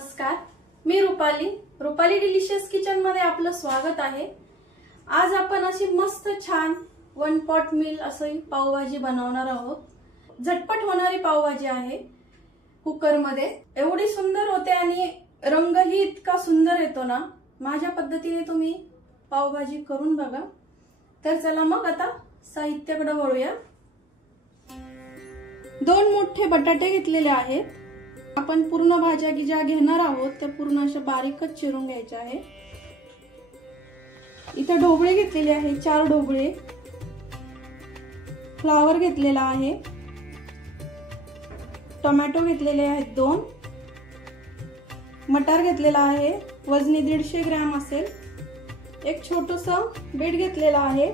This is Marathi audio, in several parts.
नमस्कार, मी रुपाली डिलिशियस किचन मध्ये आपलं स्वागत आहे। आज आपण अशी मस्त छान वन पॉट मील अशी पावभाजी बनवणार आहोत। झटपट होणारी पावभाजी आहे। कुकर मध्ये एवढी सुंदर होते आणि रंगही इतका सुंदर येतो ना। माझ्या पद्धतीने तुम्ही पावभाजी करून बघा। तर चला मग आता साहित्याकडे वळूया। 2 मोठे बटाटे घेतलेले आहेत। आपण पूर्ण भाज्या ज्या घेणार आहोत त्या पूर्ण अशा बारीकच चिरून घ्यायच्या आहे। इथे ढोबळे घेतलेले आहे 4 ढोबळे, फ्लावर घेतलेला आहे, टोमॅटो घेतलेले आहेत 2, मटार घेतलेला आहे वजनी 150 ग्रॅम असेल, एक छोटंसं बीट घेतलेला आहे।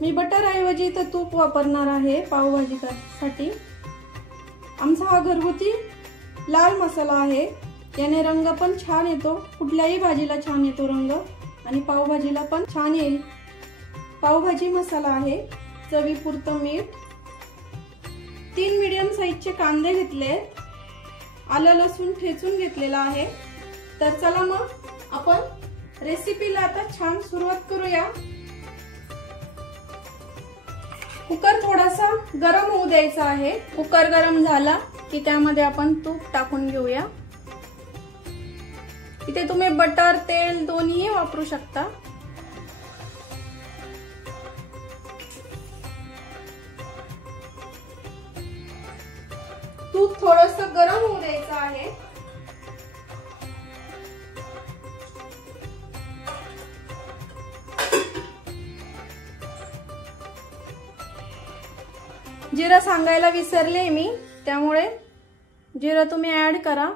मी बटर ऐवजी इथे तूप वापरणार आहे पावभाजीसाठी। आमचा हा घरगुती लाल मसाला आहे, याने रंग पण छान येतो, कुठल्याही भाजीला छान येतो रंग आणि पावभाजीला पण छान येईल। पावभाजी मसाला आहे, चवीपुरतं मीठ, 3 मीडियम साइजचे कांदे घेतले, आलं लसूण ठेचून घेतलेला आहे। तर चला मग आपण रेसिपीला आता छान सुरुवात करूया। कुकर थोडासा गरम होऊ द्यायचा आहे। कुकर गरम झाला की त्यामध्ये आपण तूप टाकून घेऊया। इथे तुम्ही बटर तेल दोन्ही वापरू शकता। तूप थोडंसं गरम होऊ द्यायचं आहे। जिरा सांगायला विसरले मी, त्यामुळे जिरा तुम्ही ऍड करा।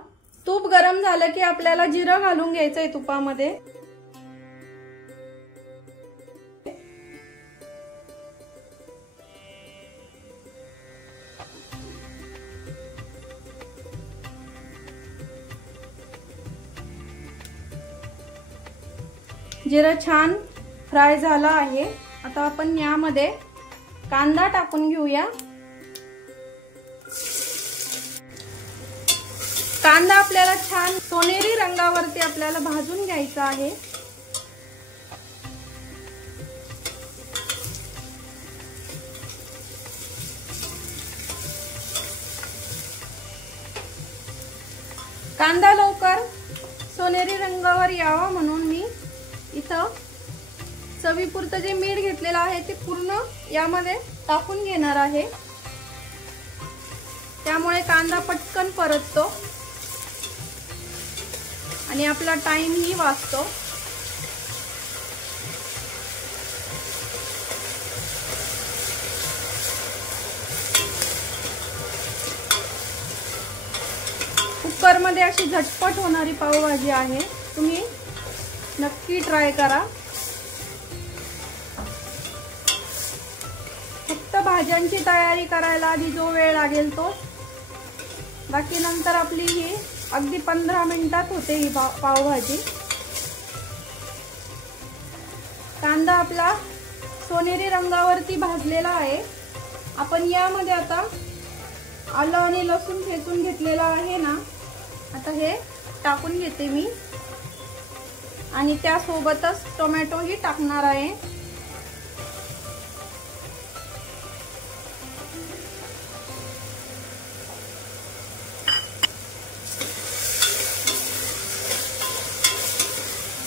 तूप गरम झालं की आपल्याला जिरा घालून घ्यायचंय तुपामध्ये। जिरा छान फ्राय झाला आहे। आता आपण यामध्ये कांदा टाकून घेऊया। कांदा आपल्याला छान सोनेरी रंगावरती आपल्याला भाजून घ्यायचा आहे। कांदा लवकर सोनेरी रंगावर यावा म्हणून मी इथं चवीपुरतं जे मीठ घेतलेलं आहे ते पूर्ण यामध्ये टाकून घेणार आहे। त्यामुळे कांदा पटकन परततो आणि आपला टाइम ही वाचतो। कुकर मध्ये अशी झटपट होणारी पावभाजी आहे, तुम्ही नक्की ट्राय करा। फक्त भाज्यांची तयारी करायला आधी जो वेळ लागेल तो, बाकी नंतर आपली ही अगदी 15 मिनिटात होते ही पावभाजी। कांदा आपला सोनेरी रंगावरती भाजलेला आहे। आपण यामध्ये आता आलं आणि लसूण ठेचून घेतलेला आहे ना, आता हे टाकून घेते मी आणि त्यासोबतच टोमॅटो ही टाकणार आहे।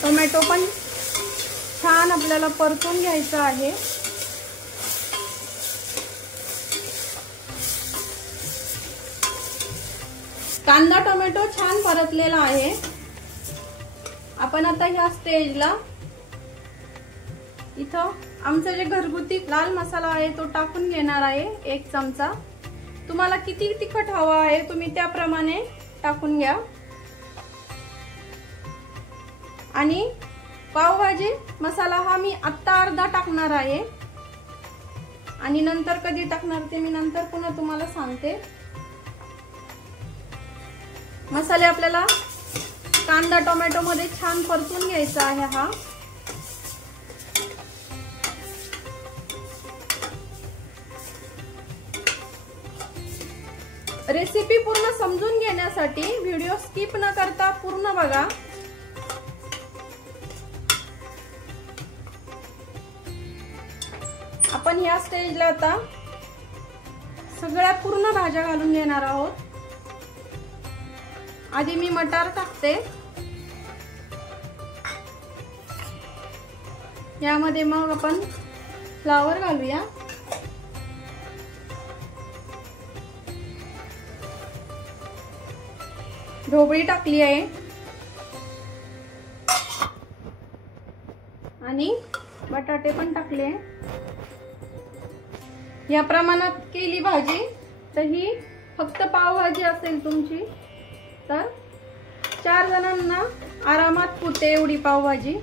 टोमॅटो पण छान आपल्याला परतून घ्यायचा आहे। कांदा टोमॅटो छान परतलेला आहे। आपण आता ह्या स्टेजला इथं आमचा जे घरगुती लाल मसाला आहे तो टाकून घेणार आहे 1 चमचा। तुम्हाला किती तिखट हवा आहे तुम्ही त्याप्रमाणे टाकून घ्या। आणि पावभाजी मसाला हा मी आता अर्धा टाकणार आहे आणि नंतर कधी टाकणार ते मी नंतर पुन्हा तुम्हाला सांगते। मसाले आपल्याला कांदा टोमॅटो मध्ये छान परतून घ्यायचा आहे। हा रेसिपी पूर्ण समजून घेण्यासाठी व्हिडिओ स्किप न करता पूर्ण बघा। आपण या स्टेजला आता सगळ्या पूर्ण भाज्या घालून घेणार आहोत। आधी मी मटार टाकते, यामध्ये मग आपण फ्लावर घालूया। ढोबळी टाकली आहे आणि बटाटे पण टाकले। या प्रमाणात केली भाजी तर ही फक्त पावभाजी असेल तुमची तर 4 जणांना आरामात पुरते एवढी पावभाजी।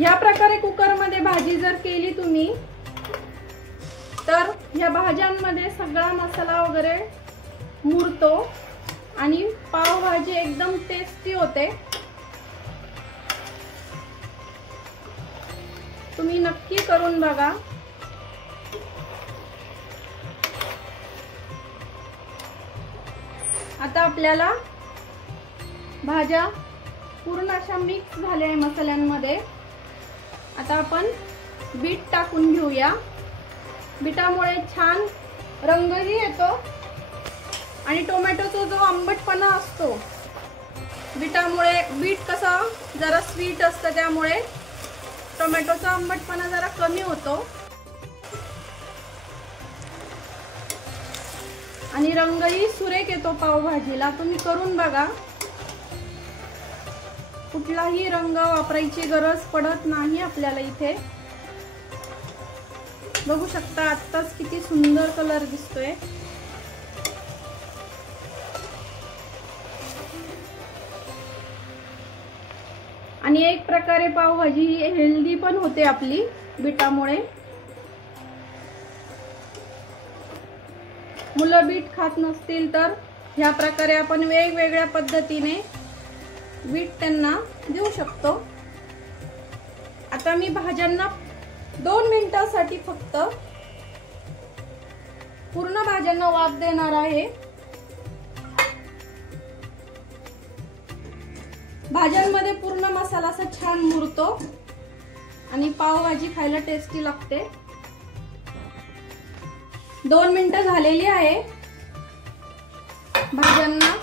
या प्रकारे कुकर मध्ये भाजी जर केली तुम्ही तर या भाज्यांमध्ये सगळा मसाला वगैरे मुरतो आणि पावभाजी एकदम टेस्टी होते। तुम्ही नक्की करून बघा। आता आपल्याला भाज्या पूर्ण अशा मिक्स झाल्या आहे मसाल्यांमध्ये। आता आपण बीट टाकून घेऊया। बीटामुळे छान रंगही येतो आणि टोमॅटोचा जो आंबटपणा असतो, बीटामुळे बीट कसं जरा स्वीट असतं त्यामुळे टोमॅटोचा आंबटपणा जरा कमी होतो आणि रंगही सुरेख येतो पावभाजीला। तुम्ही करून बघा, कुठलाही रंग वापरायची गरज पडत नाही आपल्याला। इथे बघू शकता आत्ताच किती सुंदर कलर दिसतोय। आणि एक प्रकारे पावभाजी हेल्दी पण होते आपली बीटामुळे। मुलं बीट खात नसतील तर ह्या प्रकारे आपण वेगवेगळ्या पद्धतीने बीट त्यांना देऊ शकतो। आता मी भाज्यांना 2 मिनिटांसाठी फक्त पूर्ण भाज्यांना वाफ देणार आहे। भाज्यांमध्ये पूर्ण मसाला असा छान मुरतो आणि पावभाजी खायला टेस्टी लागते। 2 मिनिटं झालेली आहे। भाज्यांना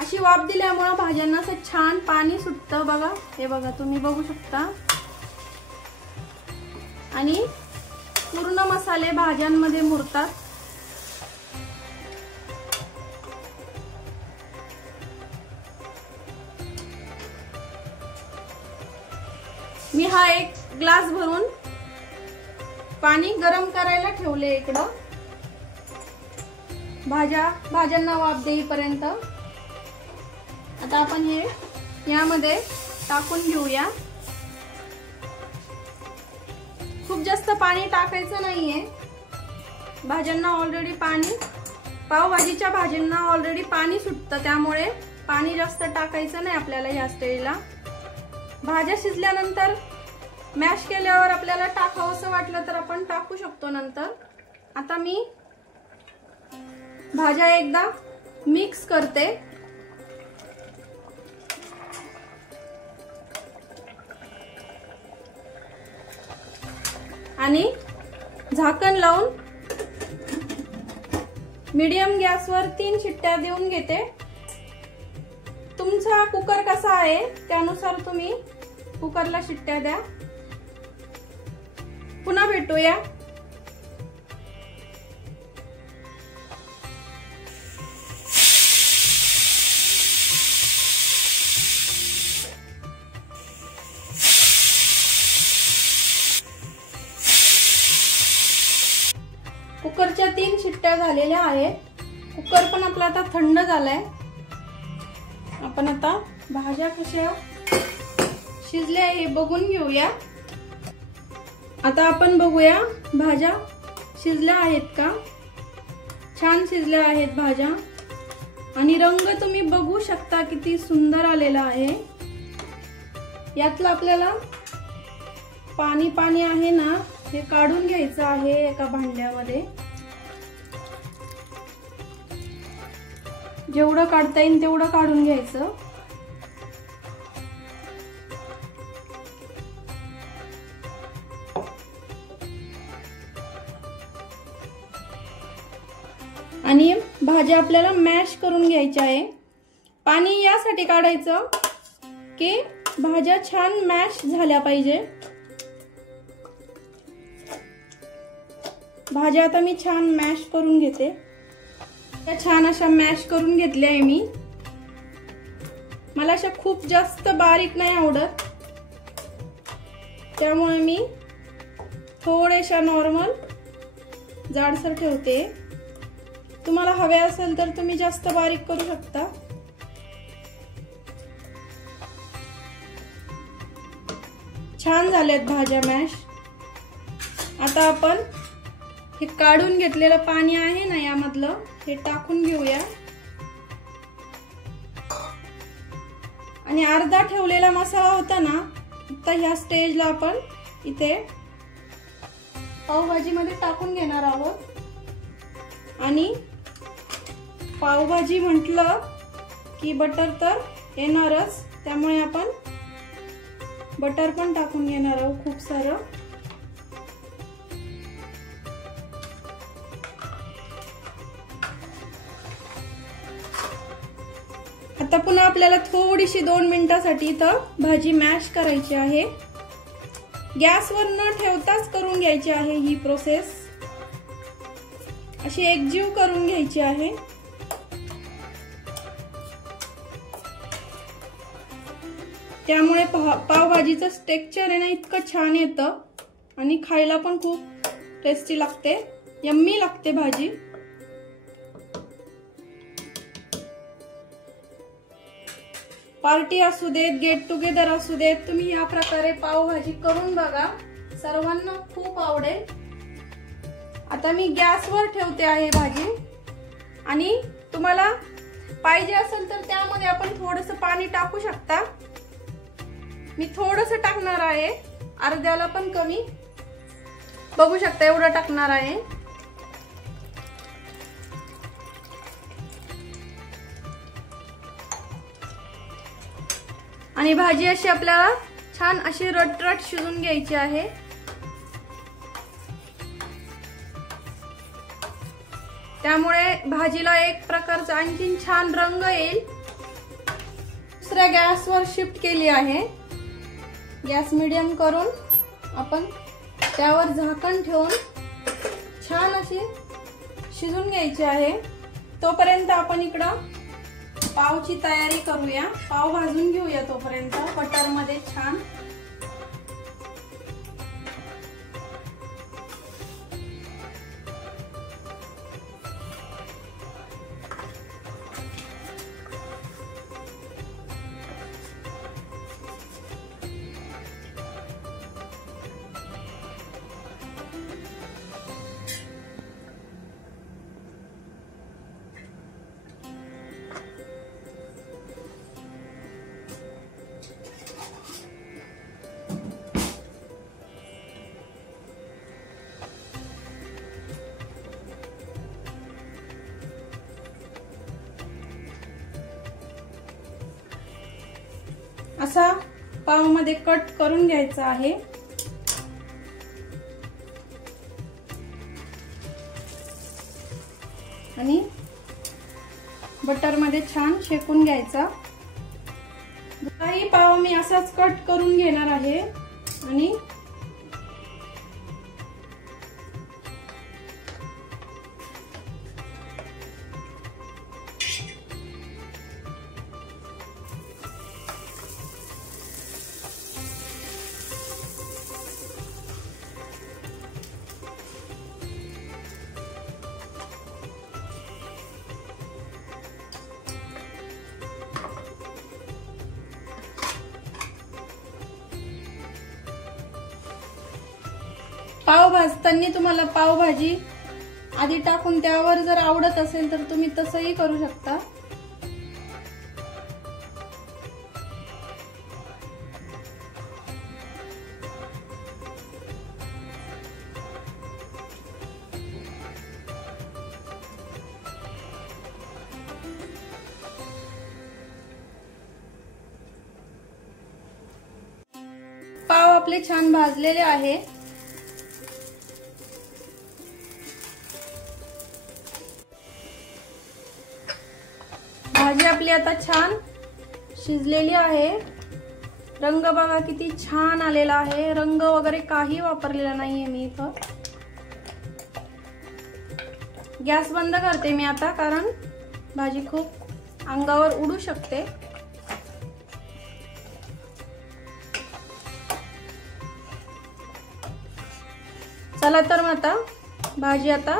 अशी वाफ दिल्यामुळे भाज्यांना असं छान पाणी सुटतं बघा। हे बघा, तुम्ही बघू शकता आणि पूर्ण मसाले भाज्यांमध्ये मुरतात। मी हा एक ग्लास भरून पाणी गरम करायला ठेवले इकडं भाज्यांना वाफ देईपर्यंत। आता आपण हे यामध्ये टाकून घेऊया। खूप जास्त पाणी टाकायचं नाहीये। भाज्यांना ऑलरेडी पावभाजीच्या भाज्यांना ऑलरेडी पाणी सुटतं, त्यामुळे पाणी जास्त टाकायचं नाही आपल्याला ह्या स्टेजला। भाज्या शिजल्यानंतर मॅश केल्यावर आपल्याला टाकावंसं वाटलं तर आपण टाकू शकतो नंतर। आता मी भाज्या एकदा मिक्स करते आणि झाकण लावून मीडियम गॅसवर 3 शिट्ट्या देऊन घेते। तुमचा कुकर कसा आहे त्यानुसार तुम्ही कुकरला शिट्ट्या द्या। पुन्हा भेटूया। कुकरच्या 3 शिट्ट्या झालेल्या आहेत। कुकर पण आपला आता थंड झालाय। आपण आता भाज्या कशा शिजल्या हे बघून घेऊया। आता आपण बघूया भाज्या शिजल्या आहेत का। छान शिजल्या आहेत भाज्या आणि रंग तुम्ही बघू शकता किती सुंदर आलेला आहे। यातला आपल्याला पाणी पाणी आहे ना, हे काढून घ्यायचं आहे एका भांड्यामध्ये. जेवढं काढता येईल तेवढं काढून घ्यायचं. आणि भाज्या आपल्याला मॅश करून घ्यायच्या आहे. पाणी यासाठी काढायचं की भाज्या छान मॅश झाल्या पाहिजे. भाज्या आता मी छान मॅश करून घेते. त्या छान अशा मॅश करून घेतल्या आहे मी. मला अशा खूप जास्त बारीक नाही आवडत, त्यामुळे मी थोड्याशा नॉर्मल जाडसर ठेवते. तुम्हाला हवे असेल तर तुम्ही जास्त बारीक करू शकता. छान झाल्यात भाज्या मॅश. आता आपण हे काढून घेतलेलं पाणी आहे ना यामधलं, हे टाकून घेऊया. आणि अर्धा ठेवलेला मसाला होता ना, तर ह्या स्टेजला आपण इथे पावभाजी मध्ये टाकून घेणार आहोत. आणि पावभाजी म्हटलं की बटर तर येणारच, त्यामुळे आपण बटर पण टाकून घेणार आहोत खूप सारं. आता पुन्हा आपल्याला थोडीशी 2 मिनिटांसाठी इथं भाजी मॅश करायची आहे. गॅसवर न ठेवताच करून घ्यायची आहे ही प्रोसेस. अशी एकजीव करून घ्यायची आहे. त्यामुळे पावभाजीचं टेक्स्चर आहे ना इतकं छान येतं आणि खायला पण खूप टेस्टी लागते, यम्मी लागते भाजी. पार्टी असू देत, गेट टुगेदर असू देत, तुम्ही या प्रकारे पावभाजी करून बघा, सर्वांना खूप आवडेल. आता मी गॅसवर ठेवते आहे भाजी. आणि तुम्हाला पाहिजे असेल तर त्यामध्ये आपण थोडंसं पाणी टाकू शकता. मी थोडंसं टाकणार आहे, अर्ध्याला पण कमी. बघू शकता एवढं टाकणार आहे. आणि भाजी अशी आपल्याला छान अशी रटरट शिजून घ्यायची आहे. त्यामुळे भाजीला एक प्रकारचा आणखीन छान रंग येईल. दुसऱ्या गॅसवर शिफ्ट केली आहे. गॅस मीडियम करून आपण त्यावर झाकण ठेवून छान अशी शिजून घ्यायची आहे. तोपर्यंत आपण इकडं पावची तयारी करूया. पाव भाजून घेऊया तोपर्यंत बटर मध्ये छान. असा पाव मध्ये कट करून घ्यायचा आहे. आणि बटर मध्ये छान शेकून घ्यायचा. काही पाव मी असाच कट करून घेणार आहे. आणि पाव भाजताना तुम्हाला पावभाजी आधी टाकून त्यावर जर आवडत असेल तर तुम्ही तसंही करू शकता. आपले छान भाजलेले आहे। भाजी आपली आता छान शिजलेली आहे। रंग बघा किती छान आलेला आहे। रंग वगैरे काही वापरलेला नाहीये मी इथं। गॅस बंद करते मी आता, कारण भाजी खूप अंगावर उडू शकते। चला तर मग आता भाजी आता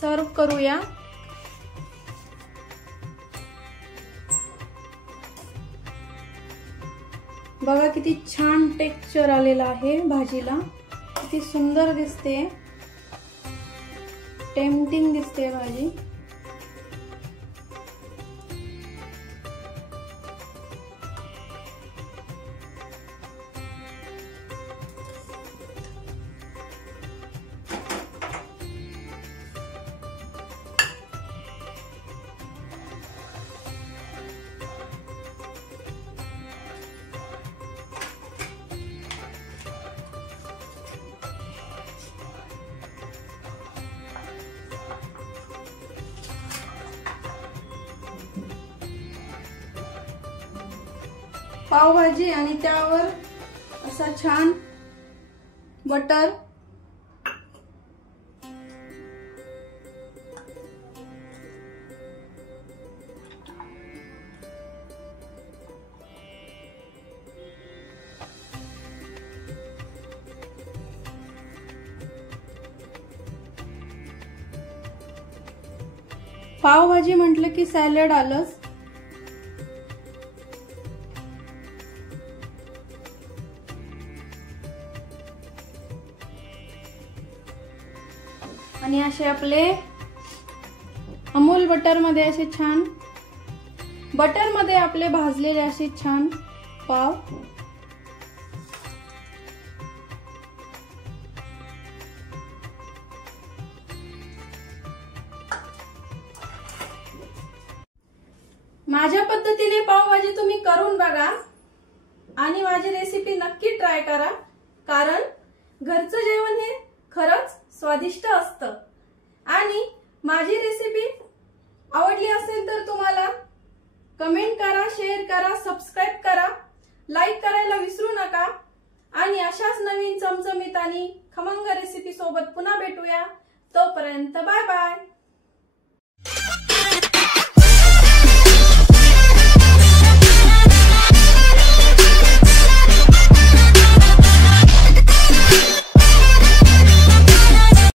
सर्व करूया। बघा किती छान टेक्स्चर आलेला आहे भाजीला, किती सुंदर दिसते, टेम्पटिंग दिसते भाजी। पावभाजी आणि त्यावर असा छान बटर, पावभाजी म्हटलं की सॅलड आलंच। आणि असे आपले अमूल बटर मध्ये असे छान बटर मध्ये आपले भाजलेले असे छान पाव। माझ्या पद्धतीने पावभाजी तुम्ही करून बघा आणि माझी रेसिपी नक्की ट्राय करा, कारण घरचं जेवण हे खरंच स्वादिष्ट असतं। आणि माझी रेसिपी आवडली असेल तर तुम्हाला कमेंट करा, शेअर करा, सबस्क्राइब करा, लाईक करायला विसरू नका। आणि अशाच नवीन चमचमीत आणि खमंग रेसिपी सोबत पुन्हा भेटूया। तोपर्यंत बाय बाय।